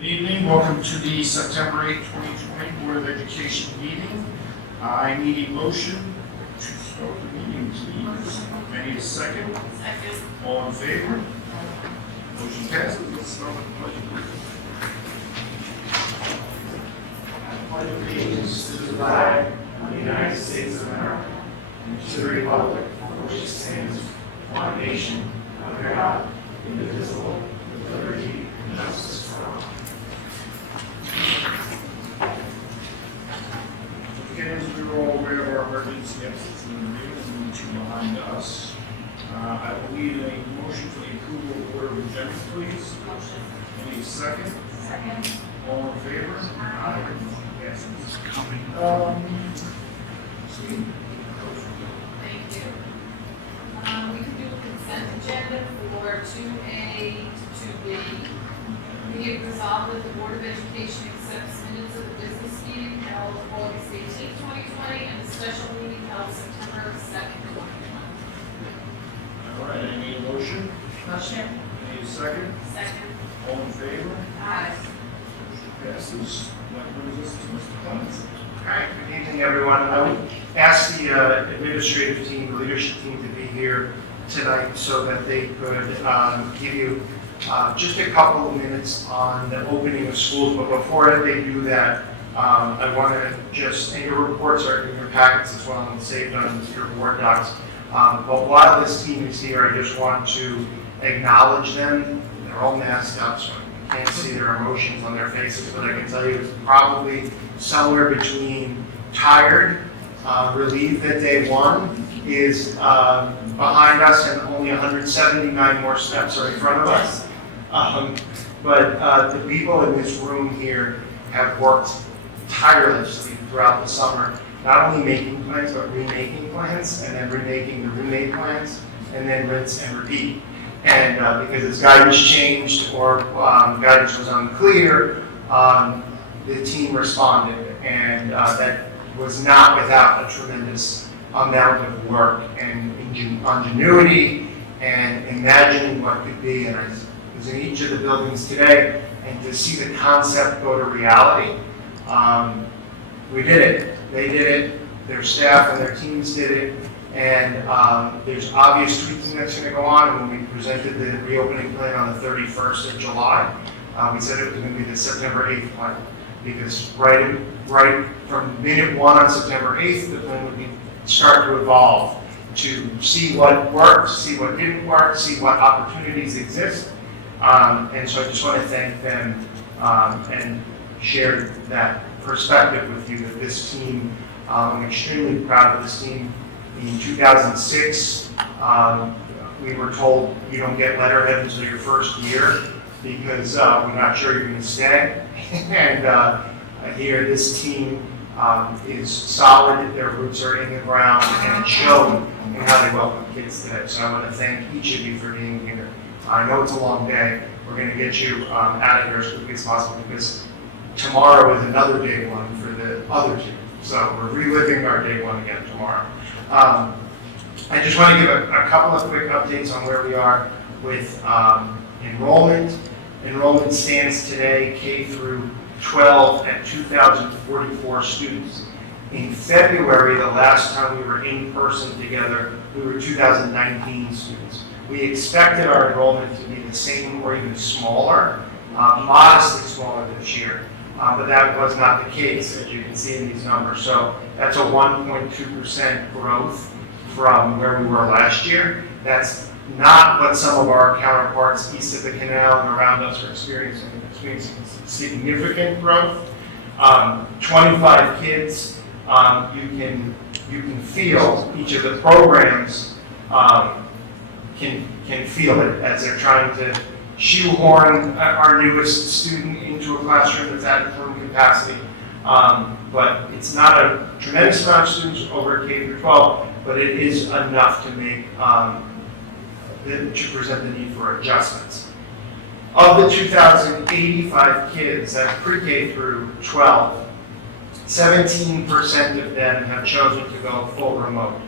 Good evening, welcome to the September 8, 2020 Board of Education meeting. I need a motion to start the meeting, please. I need a second. Second. All in favor? Motion passes. Let's start with the pledge. I pledge allegiance to the flag of the United States of America and to the republic for which it stands, one nation, under God, indivisible, with liberty and justice for all. Again, as we were all aware of our emergency exits in the room to behind us, I will need a motion for the approval of order of agenda, please. Motion. I need a second. Second. All in favor? Aye. Yes, it's coming. Thank you. We can do a consent agenda for 2A to 2B. We have resolved that the Board of Education accepts minutes of the business meeting held August 18, 2020, and the special meeting held September 2nd, 2020. All right, I need a motion. Motion. I need a second. Second. All in favor? Aye. Passes. That brings us to Mr. Clemens. Hi, good evening, everyone. I would ask the administrative team, the leadership team to be here tonight so that they could give you just a couple of minutes on the opening of schools. But before they do that, I want to just, and your reports are in your packets as well and saved on your Word docs. But while this team is here, I just want to acknowledge them. They're all masked up, so I can't see their emotions on their faces, but I can tell you it's probably somewhere between tired, relieved that day one is behind us and only 179 more steps are in front of us. But the people in this room here have worked tirelessly throughout the summer, not only making plans, but remaking plans, and then remaking the remade plans, and then rinse and repeat. And because as guidance changed or guidance was unclear, the team responded, and that was not without a tremendous amount of work and ingenuity and imagining what could be. And I was in each of the buildings today, and to see the concept go to reality, we did it. They did it. Their staff and their teams did it. And there's obvious tweaking that's going to go on. And when we presented the reopening plan on the 31st of July, we said it was going to be the September 8th plan. Because right from minute one on September 8th, the plan would start to evolve to see what worked, see what didn't work, see what opportunities exist. And so I just want to thank them and share that perspective with you that this team, I'm extremely proud of this team. In 2006, we were told you don't get letterhead until your first year because we're not sure you're going to stay. And here, this team is solid, their roots are in the ground, and it's shown in how they welcome kids today. So I want to thank each of you for being here. I know it's a long day. We're going to get you out of here as quickly as possible because tomorrow is another day one for the other two. So we're reliving our day one again tomorrow. I just want to give a couple of quick updates on where we are with enrollment. Enrollment stands today K through 12 at 2,044 students. In February, the last time we were in person together, we were 2,019 students. We expected our enrollment to be the same or even smaller, modestly smaller this year, but that was not the case, as you can see in these numbers. So that's a 1.2% growth from where we were last year. That's not what some of our counterparts east of the canal and around us are experiencing. Significant growth. 25 kids. You can feel each of the programs can feel it as they're trying to shoehorn our newest student into a classroom that's at full capacity. But it's not a tremendous amount of students over K through 12, but it is enough to make to present the need for adjustments. Of the 2,085 kids that pre-K through 12, 17% of them have chosen to go full remote.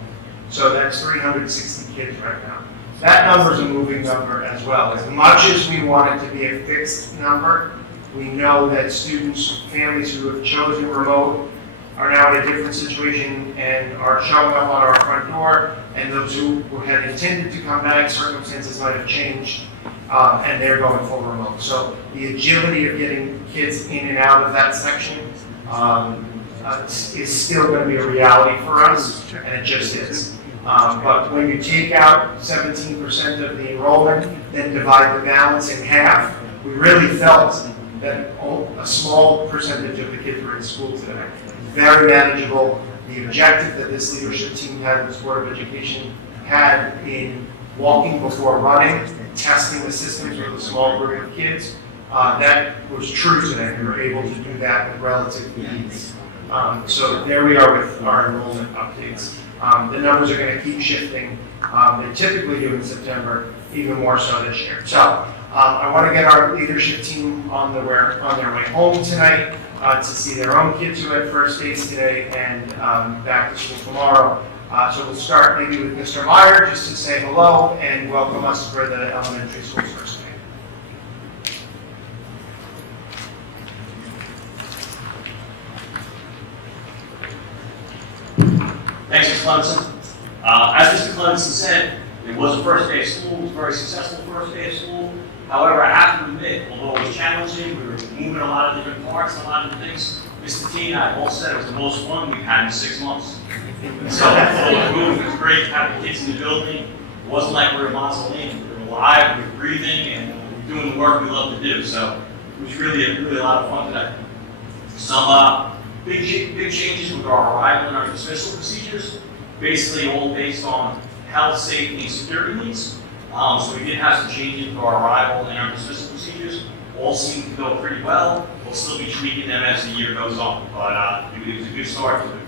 So that's 360 kids right now. That number is a moving number as well. As much as we want it to be a fixed number, We know that students, families who have chosen remote are now in a different situation and are showing up on our front door, and those who had intended to come back, circumstances might have changed, and they're going full remote. So the agility of getting kids in and out of that section is still going to be a reality for us, and it just is. But when you take out 17% of the enrollment, then divide the balance in half, we really felt that a small percentage of the kids were in school today. Very manageable. The objective that this leadership team had, this Board of Education had in walking before running, testing the systems with a small group of kids, that was true today. We were able to do that with relative ease. So there we are with our enrollment updates. The numbers are going to keep shifting. They typically do in September, even more so this year. So I want to get our leadership team on their way home tonight to see their own kids who had first days today and back to school tomorrow. So we'll start maybe with Mr. Meyer just to say hello and welcome us for the elementary school's first day. Thanks, Mr. Clemson. As Mr. Clemson said, it was the first day of school. It was a very successful first day of school. However, I have to admit, although it was challenging, we were moving a lot of different parts, a lot of things. Mr. T and I both said it was the most fun we've had in 6 months. So the move, it was great to have the kids in the building. It wasn't like we were a mausoleum. We were alive, we were breathing, and we were doing the work we love to do. So it was really a lot of fun today. Some big changes with our arrival and our dismissal procedures, basically all based on health, safety, and security needs. So we did have some changes with our arrival and our dismissal procedures. All seem to go pretty well. We'll still be tweaking them as the year goes on, but it was a good start to it.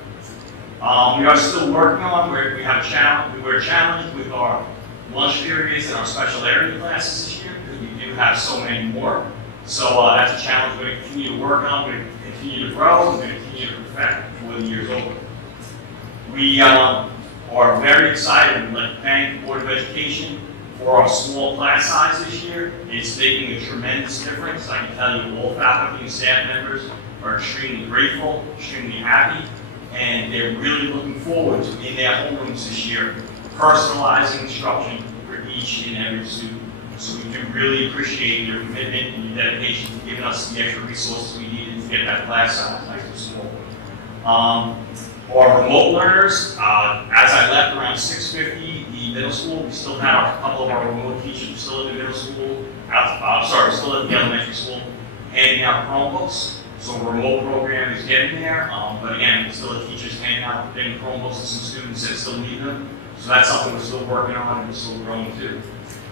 We are still working on where we have a challenge. We're challenged with our lunch periods and our special area classes this year because we do have so many more. So that's a challenge we're going to continue to work on. We're going to continue to grow. We're going to continue to perfect before the year's over. We are very excited. We'd like to thank the Board of Education for our small class size this year. It's making a tremendous difference. I can tell you all faculty and staff members are extremely grateful, extremely happy, and they're really looking forward to, in their homerooms this year, personalizing instruction for each and every student. So we do really appreciate your commitment and your dedication to giving us the extra resources we needed to get that class size nice and small. Our remote learners, as I left around 6:50, the middle school, we still have a couple of our remote teachers still in the middle school, still at the elementary school, handing out Chromebooks. So the remote program is getting there, but again, we still have teachers handing out Chromebooks to some students that still need them. So that's something we're still working on and we're still growing too.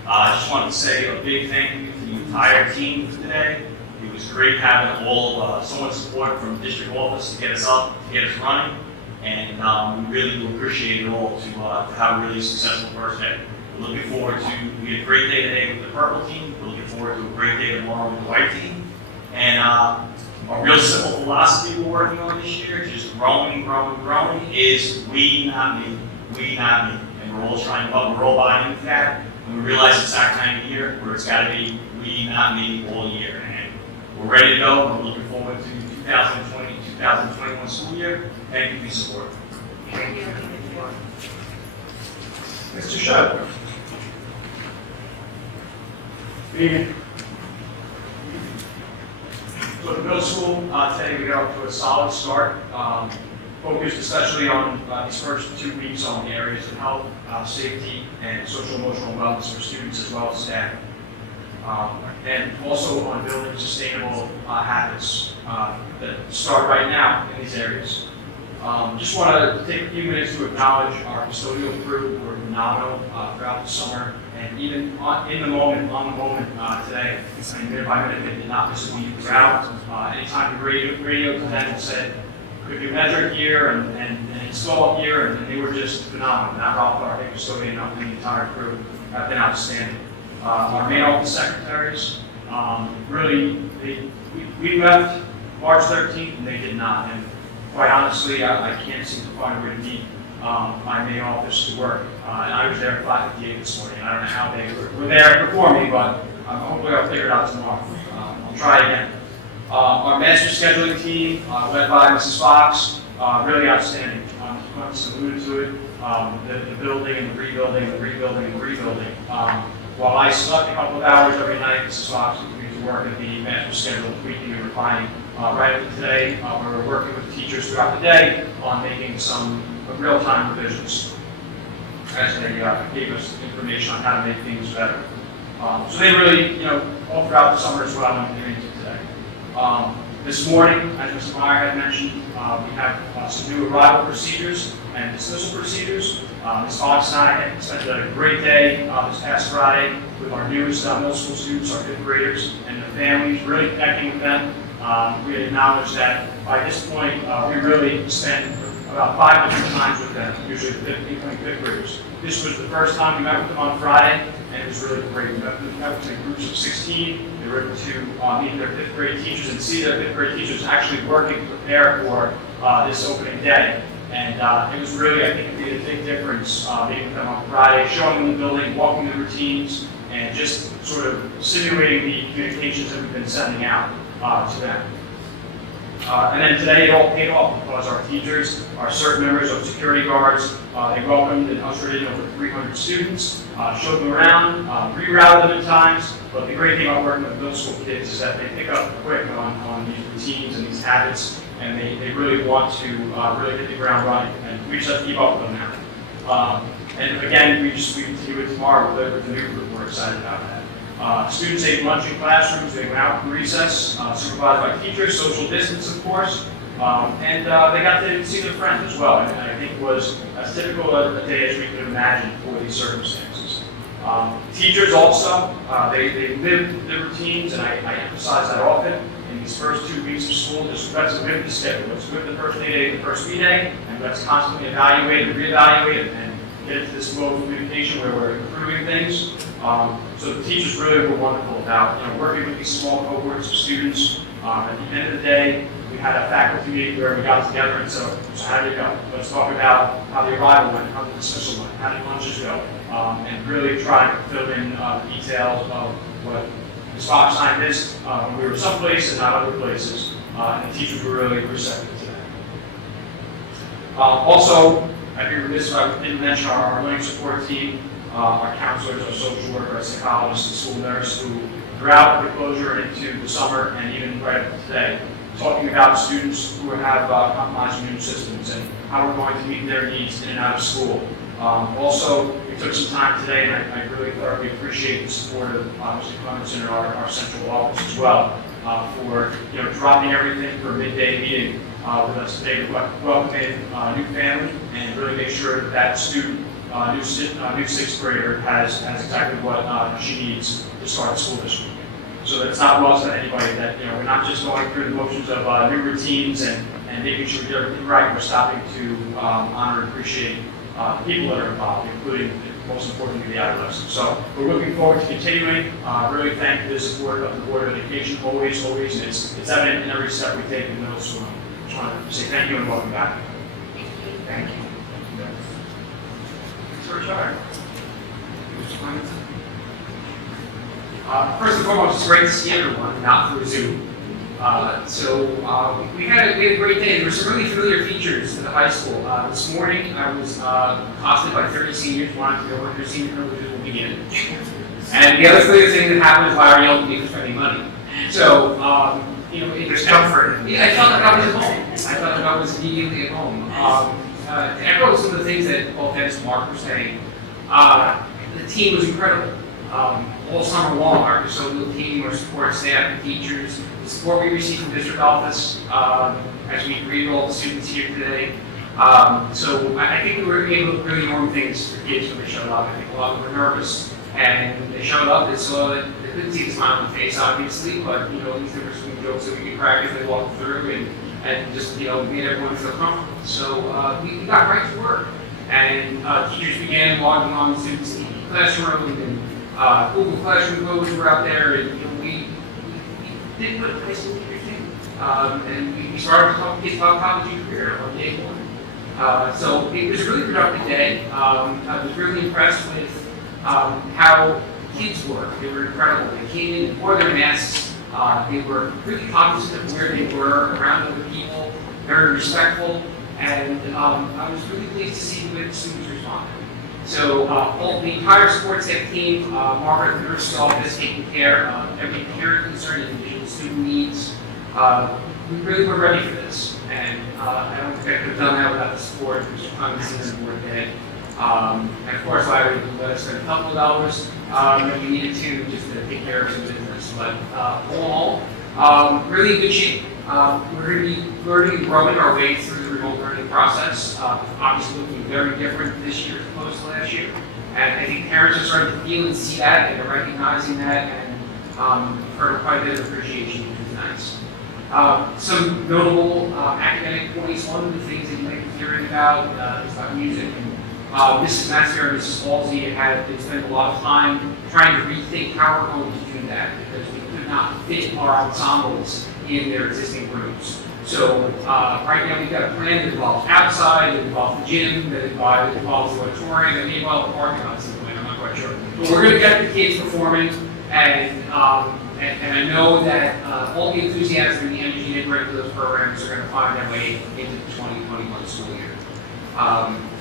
I just wanted to say a big thank you to the entire team for today. It was great having so much support from the district office to get us up, to get us running. And we really do appreciate it all to have a really successful first day. We're looking forward to, we had a great day today with the purple team. We're looking forward to a great day tomorrow with the white team. And a real simple philosophy we're working on this year, just growing, is we, not me. We, not me. And we're all we're all buying into that. And we realize it's that time of year where it's got to be we, not me, all year. And we're ready to go. We're looking forward to 2020, 2021 school year. Thank you for your support. Mr. Shutt. Good evening. So the middle school, today we got off to a solid start, focused especially on these first 2 weeks on the areas of health, safety, and social emotional wellness for students as well as staff. And also on building sustainable habits that start right now in these areas. Just want to take a few minutes to acknowledge our custodial crew who were phenomenal throughout the summer and even on the moment today. I mean, minute by minute, they did not miss a beat throughout. Anytime the radio then said, could you measure here and install here, and they were just phenomenal. Not Ralph, our head custodian, and the entire crew have been outstanding. Our main office secretaries, really, we left March 13th and they did not. And quite honestly, I can't seem to find a way to meet my main office to work. And I was there at 5:58 this morning. I don't know how they were there before me, but hopefully I'll figure it out tomorrow. I'll try again. Our master scheduling team, led by Mrs. Fox, really outstanding. Clemson alluded to it, the building and the rebuilding, the rebuilding and the rebuilding. While I slept a couple of hours every night, Mrs. Fox continued to work at the master schedule, tweaking and refining. Right up to today, we were working with teachers throughout the day on making some real-time revisions as they gave us information on how to make things better. So they really, all throughout the summer is what I'm going to get into today. This morning, as Mr. Meyer had mentioned, we have some new arrival procedures and dismissal procedures. Ms. Fox and I had spent a great day this past Friday with our newest middle school students, our fifth graders, and their families, really connecting with them. We had acknowledged that by this point, we really spend about 5 different times with them, usually the incoming fifth graders. This was the first time we met with them on Friday, and it was really great. We met with them in groups of 16. They were able to meet their fifth grade teachers and see their fifth grade teachers actually working to prepare for this opening day. And it was really, I think, it made a big difference meeting with them on Friday, showing them the building, walking the routines, and just sort of simulating the communications that we've been sending out to them. And then today it all paid off because our teachers, our CERT members, our security guards, they welcomed and ushered in over 300 students, showed them around, rerouted them at times. But the great thing about working with middle school kids is that they pick up quick on these routines and these habits, and they really want to really hit the ground running. And we just have to keep up with them now. And again, we continue it tomorrow with the new group. We're excited about that. Students ate lunch in classrooms, they went out in recess, supervised by teachers, social distance, of course, and they got to see their friends as well. And I think it was as typical a day as we could imagine for these circumstances. Teachers also, they live the routines, and I emphasize that often. In these first 2 weeks of school, that's a good schedule. It's good the first day, the first day, and let's constantly evaluate and reevaluate and get into this flow of communication where we're improving things. So the teachers really were wonderful about working with these small cohorts of students. At the end of the day, we had a faculty meeting where we got together and so how did it go? Let's talk about how the arrival went, how the dismissal went, how did lunches go, and really try to fill in details of what Ms. Fox and I missed when we were someplace and not other places, and the teachers were really receptive to that. Also, I think this I didn't mention our learning support team. Our counselors, our social worker, our psychologist, and school nurse who throughout the closure into the summer and even right up to today, talking about students who have compromised immune systems and how we're going to meet their needs in and out of school. Also, we took some time today, and I really thoroughly appreciate the support of Mr. Clemson and our central office as well for dropping everything for a midday meeting with us today to welcome in a new family and really make sure that student new sixth grader has exactly what she needs to start school this week. So that it's not lost on anybody that we're not just going through the motions of new routines and making sure we do everything right. We're stopping to honor and appreciate the people that are involved, including most importantly the adolescents. So we're looking forward to continuing. Really thank the support of the Board of Education always, and it's evident in every step we take in middle school. I just want to say thank you and welcome back. Thank you. Retired. First and foremost, it's great to see everyone, not through Zoom. We had a great day. There were some really familiar features in the high school. This morning, I was accosted by 30 seniors wanting to know when their senior privileges will begin. And the other familiar thing that happened is Larry yelled at me for spending money. So, There's comfort. Yeah, I felt like I was at home. I felt like I was immediately at home. To echo some of the things that both Dennis and Mark were saying, the team was incredible. All summer long, our custodial team, our support staff, and teachers, the support we received from district office as we greeted all the students here today. So I think we were able to really normal things for kids when they showed up. I think a lot of them were nervous, and when they showed up, they saw that they couldn't see the smile on the face, obviously, but at least there were some jokes that we could crack as they walked through, and just made everyone feel comfortable. So we got right to work, and teachers began logging on students in the classroom, and Google Classroom codes were out there, and we did what high school teachers do, and we started to talk to kids about college and career on day one. So it was a really productive day. I was really impressed with how kids work. They were incredible. They came in, wore their masks. They were really cognizant of where they were around other people, very respectful, and I was really pleased to see the way the students responded. So the entire sports tech team, Margaret and her office taking care of every parent concern, individual student needs. We really were ready for this, and I don't think I could have done that without the support of Mr. Clemens and the board head. And of course, Larry let us spend a couple of dollars that we needed to just to take care of some business. But all in all, really good shape. We're going to be learning and growing our way through the remote learning process. Obviously looking very different this year as opposed to last year. And I think parents are starting to feel and see that, and they're recognizing that, and heard quite a bit of appreciation, which is nice. Some notable academic points. One of the things that you might be hearing about is about music. And Mrs. Master and Mrs. Halsey had spent a lot of time trying to rethink how we're going to do that, because we could not fit our ensembles in their existing groups. So right now we've got a plan that involves outside, that involves the gym, that involves the auditorium, that may involve the parking lot at some point, I'm not quite sure. But we're going to get the kids performing, and I know that all the enthusiasm and the energy they bring to those programs are going to find their way into the 2021 school year.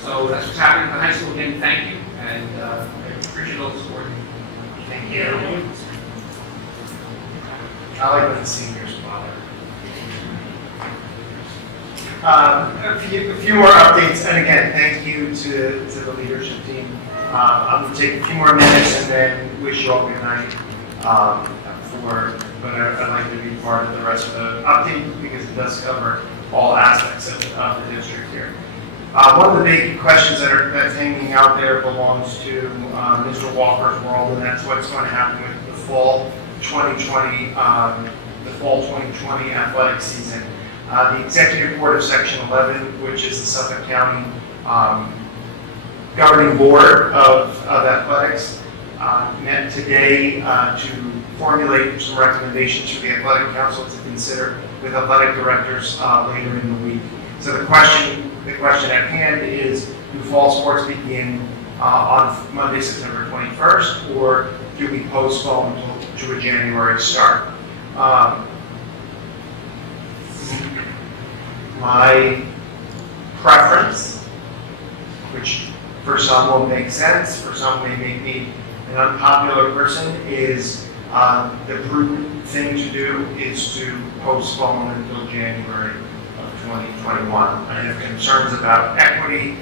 So that's what's happening at the high school. Again, thank you, and I appreciate all the support. Thank you. I like when the seniors bother. A few more updates, and again, thank you to the leadership team. I'm going to take a few more minutes and then wish you all good night. But I'd like to be part of the rest of the update because it does cover all aspects of the district here. One of the big questions that's hanging out there belongs to Mr. Walker's world, and that's what's going to happen with the fall 2020 athletic season. The Executive Board of Section 11, which is the Suffolk County governing board of athletics, met today to formulate some recommendations for the athletic council to consider with athletic directors later in the week. So the question at hand is, do fall sports begin on Monday, September 21st, or do we postpone to a January start? My preference, which for some will make sense, for some may make me an unpopular person, is the prudent thing to do is to postpone until January of 2021. I have concerns about equity,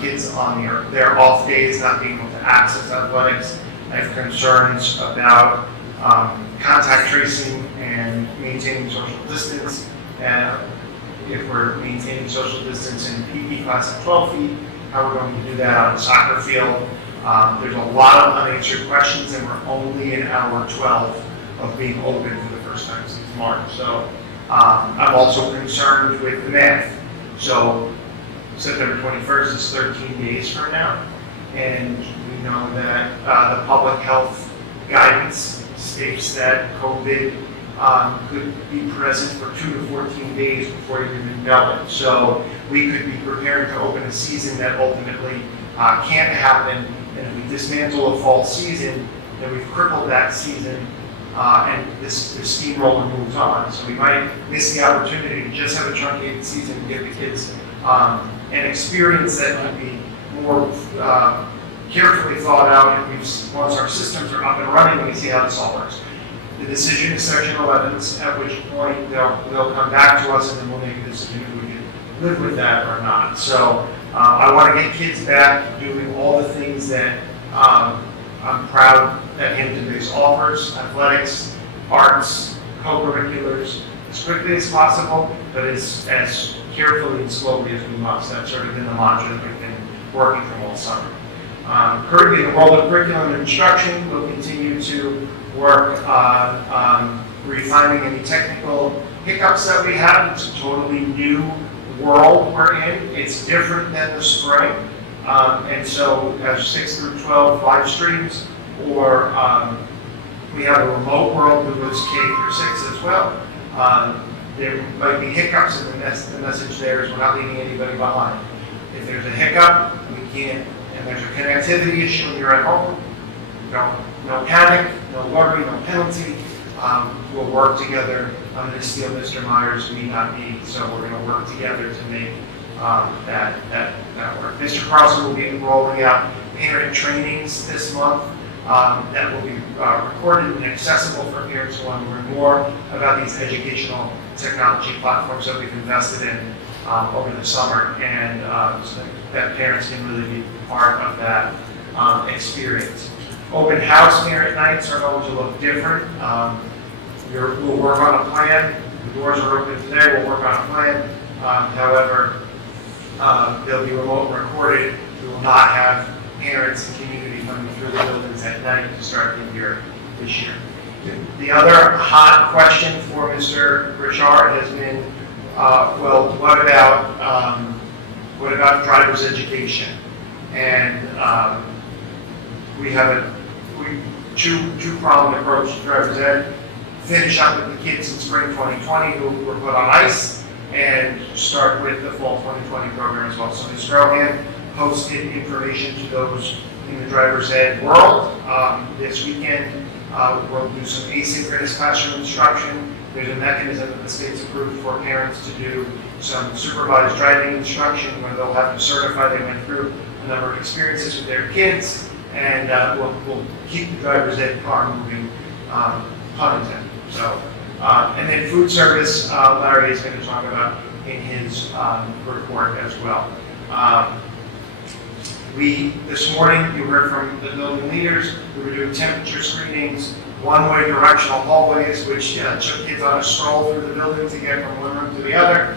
kids on their off days not being able to access athletics. I have concerns about contact tracing and maintaining social distance. If we're maintaining social distance in PE class at 12 feet, how we're going to do that on a soccer field. There's a lot of unanswered questions, and we're only in hour 12 of being open for the first time since March. So I'm also concerned with the math. So September 21st is 13 days from now, and we know that the public health guidance states that COVID could be present for 2 to 14 days before you even know it. So we could be preparing to open a season that ultimately can't happen, and if we dismantle a fall season, then we've crippled that season, and this steamroller moves on. So we might miss the opportunity to just have a truncated season and give the kids an experience that would be more carefully thought out, and once our systems are up and running, we see how this all works. The decision is Section 11's, at which point they'll come back to us and then we'll make a decision if we can live with that or not. So I want to get kids back doing all the things that I'm proud that Hampton-based offers: athletics, arts, co-curriculars, as quickly as possible, but as carefully and slowly as we must. That's sort of been the mantra that we've been working from all summer. Currently, in the world of curriculum and instruction, we'll continue to work on refining any technical hiccups that we have. It's a totally new world we're in. It's different than the spring. And so as 6 through 12 live streams, or we have a remote world that was K through 6 as well. There might be hiccups, and the message there is we're not leaving anybody behind. If there's a hiccup, we can't, and there's a connectivity issue and you're at home, no panic, no worry, no penalty. we'll work together. I'm going to steal Mr. Myers' "me, not me," so we're going to work together to make that work. Mr. Carlson will be rolling out parent trainings this month that will be recorded and accessible for parents who want to learn more about these educational technology platforms that we've invested in over the summer, and so that parents can really be part of that experience. Open house parent nights are going to look different. We'll work on a plan. The doors are open today. We'll work on a plan. However, they'll be remote and recorded. We will not have parents and community coming through the buildings at night to start the year this year. The other hot question for Mr. Richard has been, well, what about driver's education? And we have a two-pronged approach to driver's ed. Finish up with the kids in spring 2020 who were put on ice, and start with the fall 2020 program as well. So Ms. Rohan posted information to those in the driver's ed world. This weekend, we'll do some asynchronous classroom instruction. There's a mechanism that the state's approved for parents to do some supervised driving instruction where they'll have to certify they went through a number of experiences with their kids, and we'll keep the driver's ed car moving, pun intended. So, and then food service, Larry is going to talk about in his report as well. This morning, you heard from the building leaders. We were doing temperature screenings, one-way directional hallways, which took kids on a stroll through the building to get from one room to the other.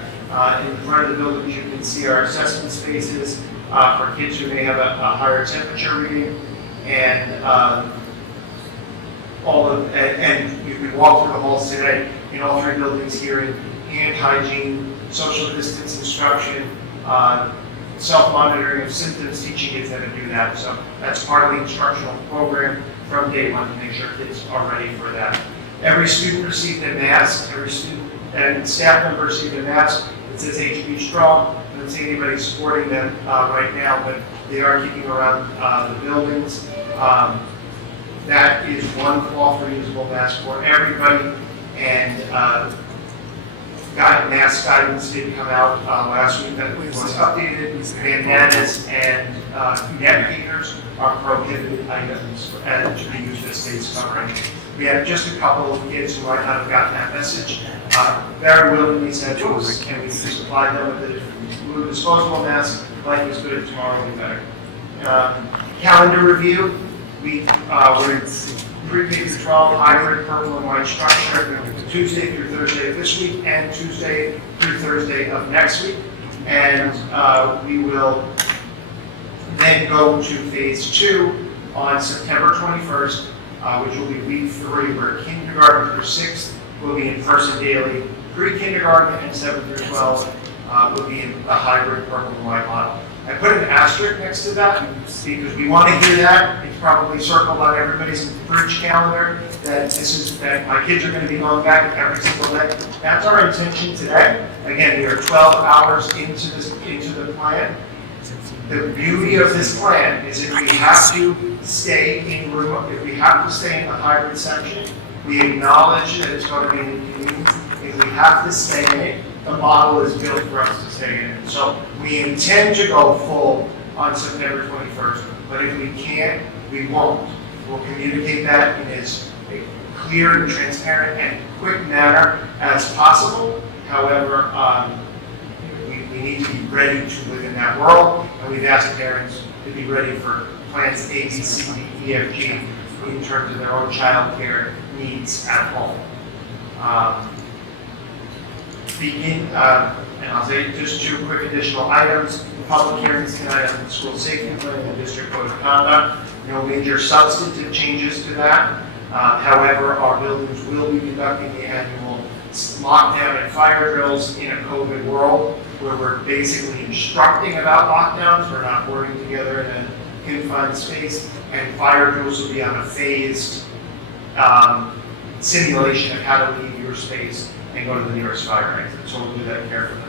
In front of the buildings, you can see our assessment spaces for kids who may have a higher temperature reading, and and you can walk through the halls today in all three buildings hearing hand hygiene, social distance instruction, self-monitoring of symptoms, teaching kids how to do that. So that's part of the instructional program from day one to make sure kids are ready for that. Every student received a mask. Every student and staff member received a mask that says HB Strong. I don't see anybody supporting them right now, but they are keeping around the buildings. That is one cloth reusable mask for everybody, and mask guidance did come out last week that was updated. Bandanas and neck gaiters are prohibited items to be used as face covering. We have just a couple of kids who might not have gotten that message. Very willingly said to us, can we supply them with a blue disposable mask? Life is good, tomorrow will be better. Calendar review. We're in pre-K through 12 hybrid purple and white structure, Tuesday through Thursday of this week and Tuesday through Thursday of next week. And we will then go to phase 2 on September 21st, which will be week 3, where kindergarten through 6th will be in person daily. Pre-kindergarten and 7 through 12 will be in a hybrid purple and white model. I put an asterisk next to that because we want to hear that. It's probably circled on everybody's bridge calendar that my kids are going to be going back every single day. That's our intention today. Again, we are 12 hours into the plan. The beauty of this plan is if we have to stay in the hybrid section, we acknowledge that it's going to be inconvenient. If we have to stay in it, the model is built for us to stay in it. So we intend to go full on September 21st, but if we can't, we won't. We'll communicate that in as clear and transparent and quick manner as possible. However, we need to be ready to live in that world, and we've asked parents to be ready for plans A, B, C, D, E, F, G in terms of their own child care needs at home. And I'll say just 2 quick additional items. The public hearings tonight on the school safety plan and the district code of conduct. No major substantive changes to that. However, our buildings will be conducting the annual lockdown and fire drills in a COVID world where we're basically instructing about lockdowns. We're not working together in a confined space, and fire drills will be on a phased simulation of how to leave your space and go to the nearest fire exit. So we'll do that carefully.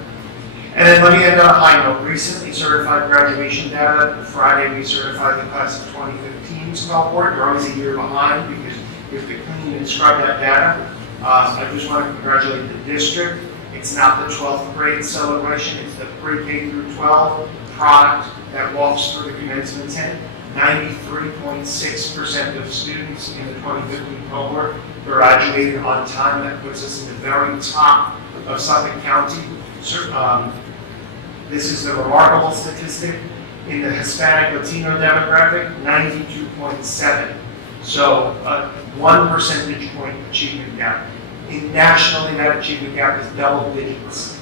And then let me end on a high note. Recently certified graduation data. Friday we certified the class of 2015's cohort. They're always a year behind because you have to clean and describe that data. I just want to congratulate the district. It's not the 12th grade celebration, it's the pre-K through 12 product that walks through the commencement tent. 93.6% of students in the 2015 cohort graduated on time. That puts us in the very top of Suffolk County. This is the remarkable statistic. In the Hispanic Latino demographic, 92.7. So 1 percentage point achievement gap. Nationally, that achievement gap is double digits.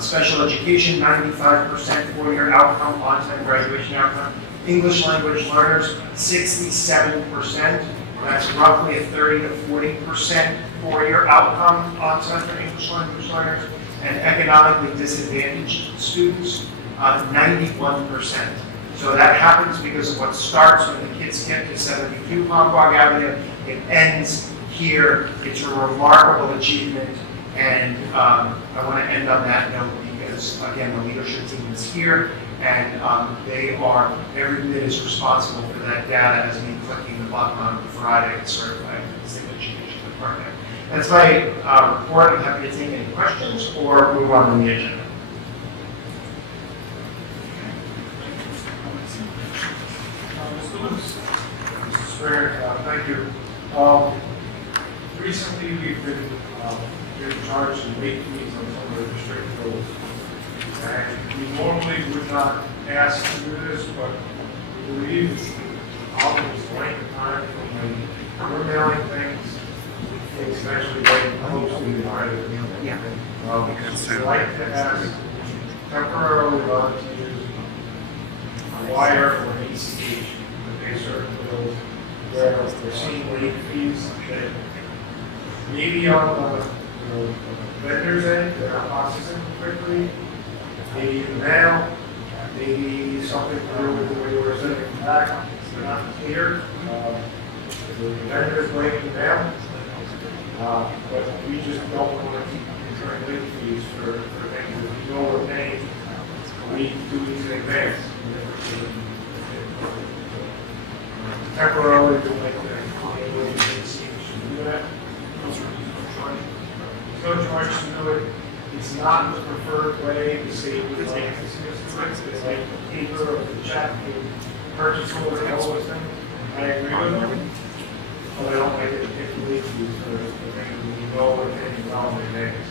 Special education, 95% four-year outcome, on-time graduation outcome. English language learners, 67%. That's roughly a 30 to 40% four-year outcome on-time for English language learners. And economically disadvantaged students, 91%. So that happens because of what starts when the kids get to 72 Pompog Avenue. It ends here. It's a remarkable achievement. And I want to end on that note because, again, the leadership team is here and they are every bit as responsible for that data as me clicking the button on Friday and certifying the state education department. That's my report. I'm happy to take any questions or move on to the agenda. Mr. Swear, thank you. Recently, we've been charged in late fees on some of the district bills. And we normally would not ask to do this, but we believe it's always length of time from when we're mailing things, it's actually getting close to the end. We'd like to ask temporarily volunteers wire or ACH to pay certain bills where we're seeing late fees that maybe on the vendor's end, they're not processing quickly, maybe in the mail, maybe something to do with the way we're sending them back, they're not clear. The vendor's blaming the mail, but we just don't want to keep incurring late fees for things that we know we're paying a week, 2 weeks in advance. Temporarily, we'd like to do that. There's no charge to do it. It's not the preferred way the state would like to see us do it. It's like paper or the check, the purchase order, all those things. I agree with them, but I don't like it to take late fees for things we know we're paying well in advance.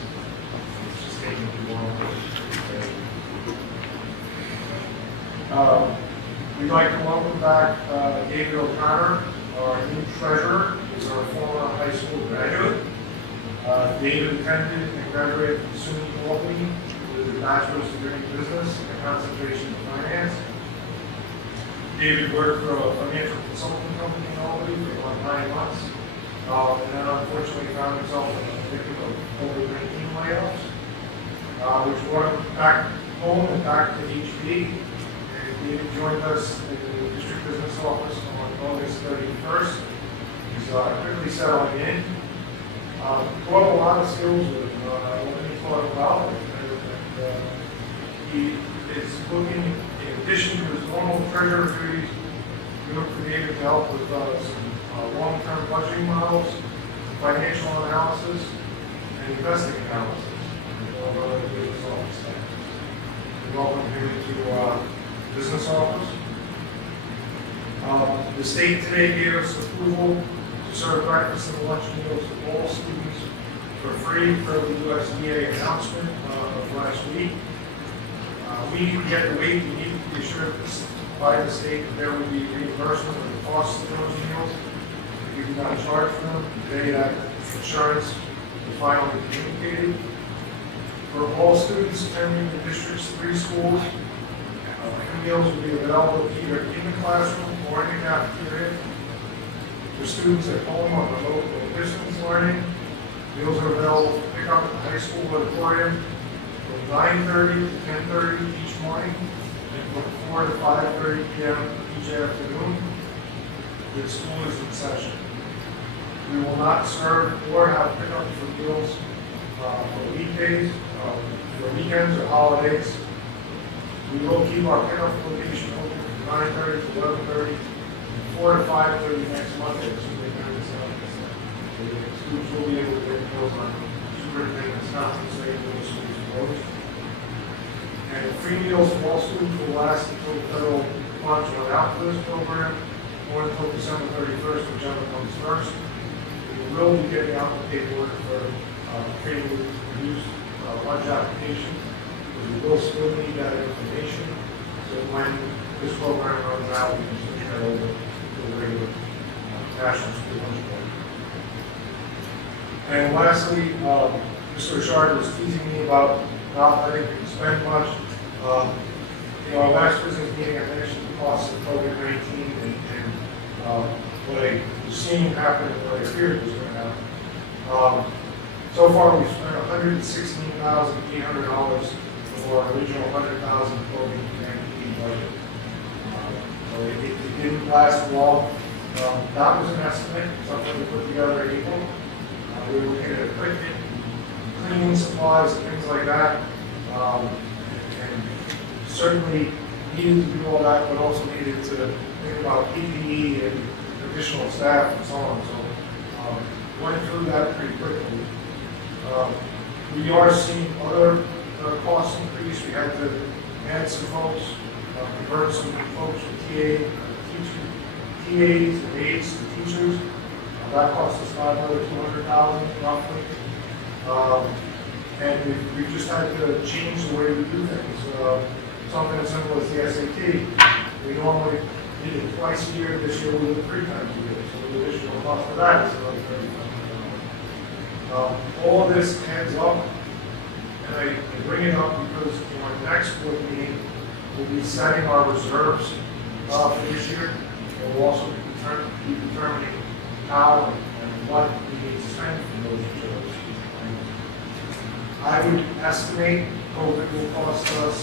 It's just taking too long. We'd like to welcome back David O'Connor, our new treasurer. He's our former high school graduate. David attended and graduated from SUNY Albany with a bachelor's degree in business and a concentration in finance. David worked for a financial consulting company in Albany for about 9 months, and then unfortunately found himself in a victim of COVID-19 layoffs, which brought him back home and back to HB. David joined us in the district business office on August 31st. He's quickly settling in. Brought a lot of skills with him. When he thought about it, he is looking, in addition to his normal treasurer duties, we look for David to help with some long-term budgeting models, financial analysis, and investing analysis. We welcome him to business office. The state today gave us approval to serve breakfast and lunch meals to all students for free per the USDA announcement of last week. We need to get the weight, we need to be assured by the state that there will be reimbursement of the cost of those meals. We do not charge for them. Today that insurance is finally communicated. For all students attending the district's 3 schools, meals will be available either in the classroom or in the cafeteria. For students at home on remote or distance learning, meals are available for pickup at the high school auditorium from 9:30 to 10:30 each morning and from 4 to 5:30 p.m. each afternoon. The school is in session. We will not serve or have pickup for meals for weekdays, for weekends or holidays. We will keep our pickup location open from 9:30 to 11:30, and 4 to 5:30 next Monday. The students will be able to get meals on superintendent's compensation when the schools closed. And free meals for all students will last until the federal funds run out for this program, or until December 31st, whichever comes first. We will be getting out the paperwork for free use lunch application. We will still need that information, so when this program runs out, we can switch that over to the regular national school lunch program. And lastly, Mr. Richard was teasing me about not letting people spend much. Our last business meeting, I mentioned the cost of COVID-19 and what I was seeing happen and what I feared was going to happen. So far, we've spent $116,800 of our original $100,000 COVID-19 budget. So it didn't last long. That was an estimate, something we put together in April. We were looking at equipment, cleaning supplies, and things like that. And certainly needed to do all that, but also needed to think about PPE and additional staff and so on. So went through that pretty quickly. We are seeing other costs increase. We had to add some folks, convert some folks from TAs and aides to teachers. That cost us another $200,000 roughly. And we just had to change the way we do things. Something as simple as the SAT. We normally did it twice a year. This year we did it 3 times a year. So the additional cost for that is another $35,000. All of this adds up, and I bring it up because in our next board meeting, we'll be setting our reserves for this year. And we'll also be determining how and what we need to spend from those reserves. I would estimate COVID will cost us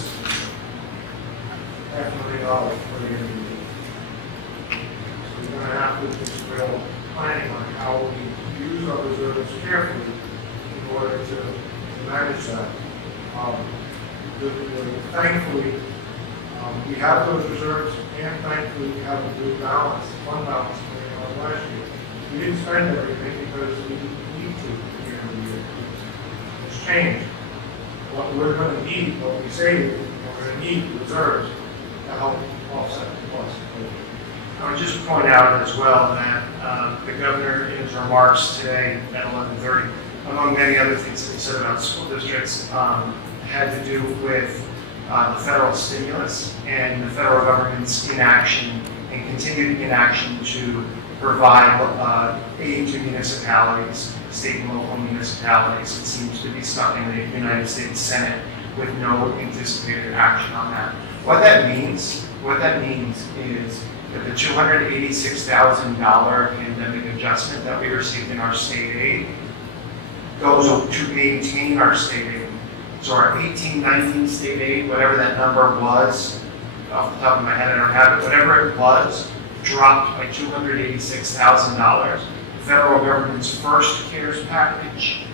$500,000 for the end of the year. So we're going to have to do some real planning on how we use our reserves carefully in order to manage that. Thankfully, we have those reserves, and thankfully we have a good balance, fund balance coming on last year. We didn't spend everything because we didn't need to at the end of the year. It's changed. What we're going to need, what we say we're going to need reserves to help offset the cost of COVID. I would just point out as well that the governor in his remarks today at 11:30, among many other things that he said about school districts, had to do with the federal stimulus and the federal government's inaction and continued inaction to provide aid to municipalities, state and local municipalities. It seems to be stuck in the United States Senate with no anticipated action on that. What that means is that the $286,000 pandemic adjustment that we received in our state aid goes to maintain our state aid. So our 18-19 state aid, whatever that number was, off the top of my head I don't have it, whatever it was, dropped by $286,000. The federal government's first CARES package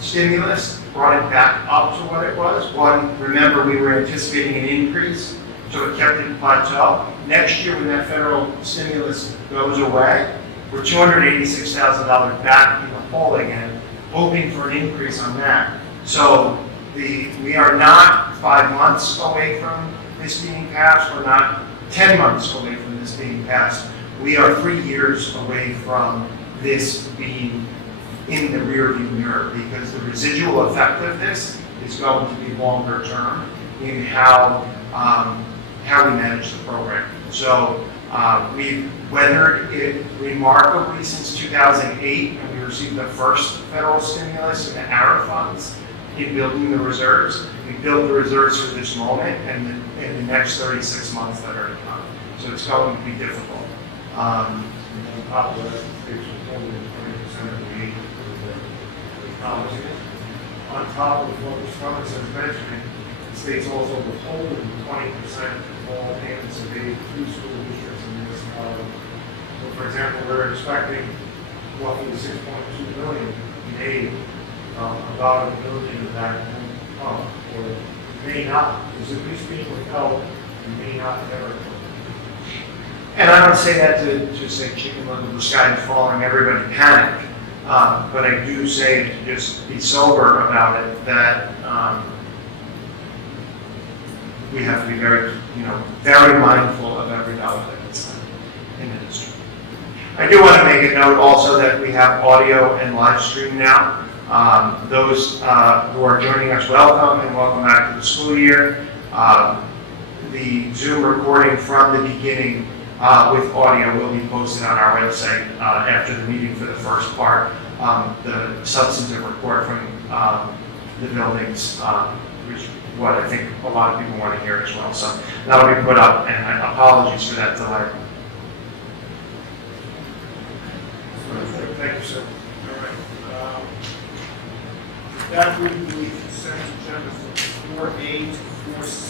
stimulus brought it back up to what it was. One, remember we were anticipating an increase, so it kept it plateau. Next year when that federal stimulus goes away, we're $286,000 back in the hole again, hoping for an increase on that. So we are not 5 months away from this being passed. We're not 10 months away from this being passed. We are 3 years away from this being in the rearview mirror, because the residual effect of this is going to be longer term in how we manage the program. So we've weathered it remarkably since 2008, when we received the first federal stimulus and the ARA funds in building the reserves. We built the reserves for this moment and the next 36 months that are to come. So it's going to be difficult. On top of that, states were holding 20% of the aid for the colleges. On top of what Mr. Cummings is mentioning, the state's also withholding 20% of all payments of aid to school districts and municipalities. So for example, we're expecting roughly $6.2 million in aid. About $1 million of that will come, or it may not, because at least being withheld, it may not ever come. And I don't say that to say chicken little the sky is falling, everybody panic. But I do say to just be sober about it, that we have to be very, very mindful of every dollar that gets spent in the district. I do want to make a note also that we have audio and live stream now. Those who are joining us, welcome and welcome back to the school year. The Zoom recording from the beginning with audio will be posted on our website after the meeting for the first part. The substantive report from the buildings, which is what I think a lot of people want to hear as well. So that'll be put up, and apologies for that delay. Thank you, sir. All right. That will be consent agenda from 4A to 4C.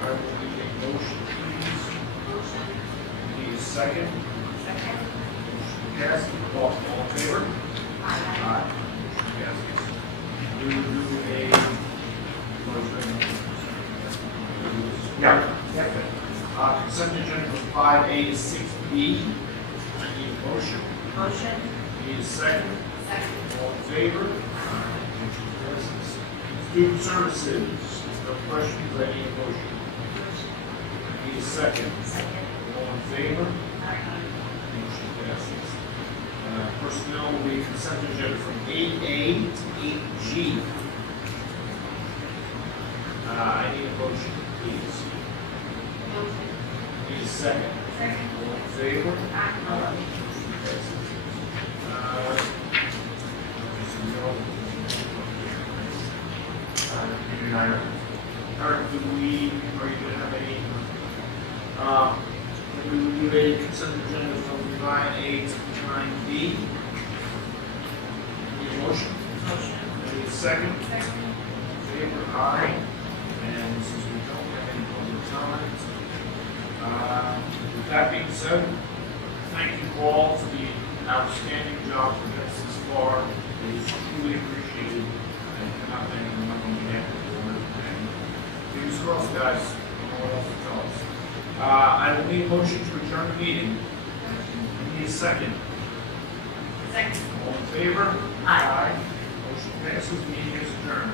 I will need a motion, please. Motion. Need a second? Second. Motion passed. All in favor? Aye. Motion passes. We will do a motion. Yeah. Consent agenda from 5A to 6B. I need a motion. Motion. Need a second? Second. All in favor? Motion passes. Student services, no questions, I need a motion. Need a second? Second. All in favor? Motion passes. Personnel will be consent agenda from 8A to 8G. I need a motion, please. Motion. Need a second? Second. All in favor? Aye. Motion passes. Eric, are you gonna have any, we will do a consent agenda from 9A to 9B. Need a motion? Motion. Need a second? Second. Favor, aye. And since we don't have any public comment, with that being said, thank you all for the outstanding job presented thus far. It is truly appreciated, and cannot thank you enough on behalf of the board. And fingers crossed, guys, I don't know what else to tell us. I will need a motion to adjourn the meeting. I need a second. Second. All in favor? Aye. Motion passes, meeting is adjourned.